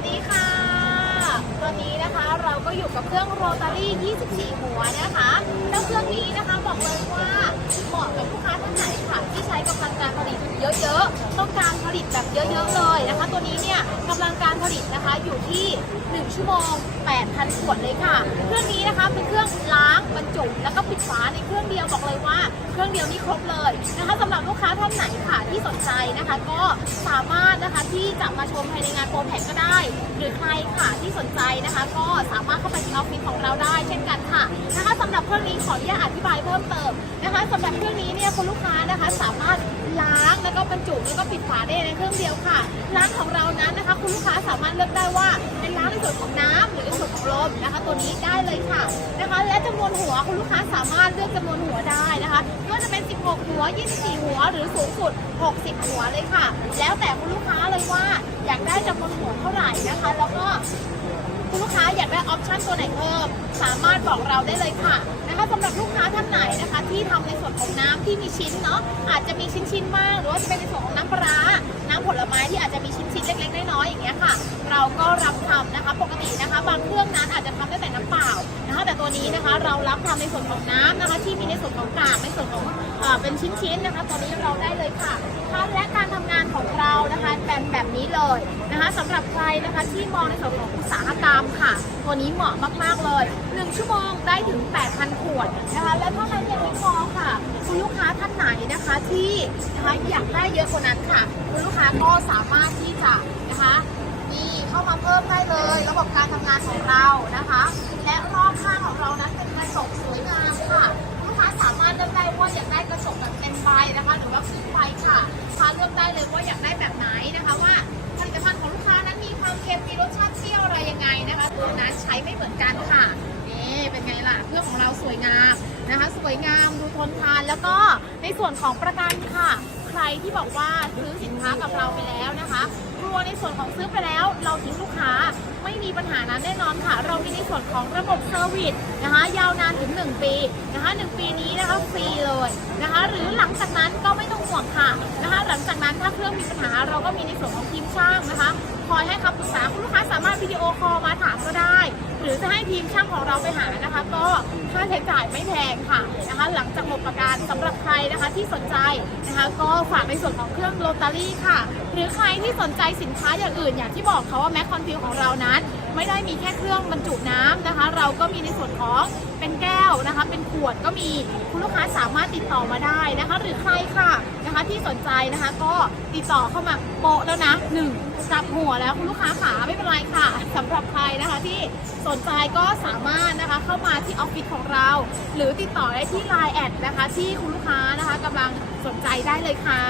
วัสดีค่ะ ตอนนี้นะคะเราก็อยู่กับเครื่องโรตารี่ 24 หัวนะคะ แล้วเครื่องนี้นะคะบอกเลยว่าเหมาะกับลูกค้าท่านไหนค่ะที่ใช้กำลังการผลิตเยอะๆ ต้องการผลิตแบบเยอะๆเลยนะคะ ตัวนี้เนี่ยกำลังการผลิตนะคะอยู่ที่ 1 ชั่วโมง 8,000 ขวดเลยค่ะ เครื่องนี้นะคะเป็นเครื่อง รรจุแล้วก็ปิดฝาในเครื่องเดียวบอกเลยว่า เครื่องเดียวนี่ครบเลยนะคะสำหรับลูกค้าท่านไหนค่ะที่สนใจนะคะ ก็สามารถนะคะที่จะมาชมภายในงานโปรแพคก็ได้ หรือใครค่ะที่สนใจนะคะ ก็สามารถเข้าไปที่ออฟฟิศของเราได้ เช่นกันค่ะนะคะสำหรับเครื่องนี้ขออนุญาตอธิบายเพิ่มเติมนะคะสำหรับเครื่องนี้เนี่ยคุณลูกค้านะคะสามารถล้างแล้วก็บรรจุแล้วก็ปิดฝาได้ในเครื่องเดียวค่ะล้างของเรานั้นนะคะ คุณลูกค้าสามารถเลือกได้ว่าเป็นล้างในส่วนของน้ำหรือในส่วน ลมนะคะตัวนี้ได้เลยค่ะนะคะ และจำนวนหัวคุณลูกค้าสามารถเลือกจำนวนหัวได้นะคะไม่ว่าจะเป็น 16 หัว 24 หัว หรือสูงสุด 60 หัวเลยค่ะ แล้วแต่คุณลูกค้าเลยว่าอยากได้จำนวนหัวเท่าไหร่นะคะ แล้วก็คุณลูกค้าอยากได้ออปชั่นตัวไหนเพิ่มสามารถบอกเราได้เลยค่ะนะคะสำหรับลูกค้าท่านไหนนะคะ ที่ทำในส่วนของน้ำที่มีชิ้นเนาะอาจจะมีชิ้นชิ้นๆมากหรือว่าจะเป็นในส่วนของน้ำปลาร้าน้ำผลไม้ที่อาจจะมีชิ้นชิ้นๆเล็กๆน้อยๆอย่างเงี้ยค่ะ เราก็รับทำนะ บางเครื่องนั้นอาจจะทำได้แต่น้ำเปล่านะคะแต่ตัวนี้นะคะเรารับทำในส่วนของน้ำนะคะ ที่มีในส่วนของกากในส่วนของเป็นชิ้นๆนะคะตัวนี้เราได้เลยค่ะค่ะและการทำงานของเรานะคะเป็นแบบนี้เลยนะคะสำหรับใครนะคะที่มองในส่วนของอุตสาหกรรมค่ะ ตัวนี้เหมาะมากๆเลย 1 ชั่วโมงได้ถึง 8,000 ขวดนะคะและเท่านั้นยังไม่พอค่ะคุณลูกค้าท่านไหนนะคะที่นะคะอยากได้เยอะกว่านั้นค่ะ คุณลูกค้าก็สามารถที่จะนะคะ มาเพิ่มได้เลย ระบบการทำงานของเรานะคะ และรอบข้างของเรานั้นเป็นกระจกสวยงามค่ะลูกค้าสามารถเลือกได้ว่าอยากได้กระจกแบบเต็มใบนะคะ หรือว่าครึ่งใบค่ะลูกค้าเลือกได้เลยว่าอยากได้แบบไหนนะคะว่าผลิตภัณฑ์ของลูกค้านั้นมีความเค็มมีรสชาติเปรี้ยวอะไรยังไงนะคะตัวนั้นใช้ไม่เหมือนกันค่ะนี่เป็นไงล่ะเครื่องของเราสวยงามนะคะ สวยงามดูทนทานแล้วก็ในส่วนของประกันค่ะ ใครที่บอกว่าซื้อสินค้ากับเราไปแล้วนะคะกลัวในส่วนของซื้อไปแล้ว เราทิ้งลูกค้าไม่มีปัญหานั้นแน่นอนค่ะ เรามีในส่วนของระบบเซอร์วิสนะคะ ยาวนานถึง 1 ปีนะคะ1ปีนี้นะคะฟรีเลยนะคะ หรือหลังจากนั้นก็ไม่ต้องห่วงค่ะนะคะ หลังจากนั้นถ้าเครื่องมีปัญหาเราก็มีในส่วนของทีมช่างนะคะคอยให้คำปรึกษาคุณลูกค้าสามารถวิดีโอคอลมา รือจะให้ทีมช่างของเราไปหานะคะ ก็ค่าใช้จ่ายไม่แพงค่ะนะคะ หลังจากหมดประกันสำหรับใครนะคะที่สนใจนะคะ ก็ฝากในส่วนของเครื่องโรตารี่ค่ะ หรือใครที่สนใจสินค้าอย่างอื่น อย่างที่บอกเขาว่าแมคคอนฟิวของเรานั้น ไม่ได้มีแค่เครื่องบรรจุน้ำนะคะ เราก็มีในส่วนของ เป็นแก้วนะคะ เป็นขวดก็มีคุณลูกค้าสามารถติดต่อมาได้นะคะ หรือใครค่ะนะคะที่สนใจนะคะก็ติดต่อเข้ามาโปะแล้วนะหนึ่งจับหัวแล้วคุณลูกค้าขาไม่เป็นไรค่ะสำหรับใครนะคะที่สนใจก็สามารถนะคะเข้ามาที่ออฟฟิศของเรา หรือติดต่อได้ที่ Line แอดนะคะ ที่คุณลูกค้านะคะกำลังสนใจได้เลยค่ะ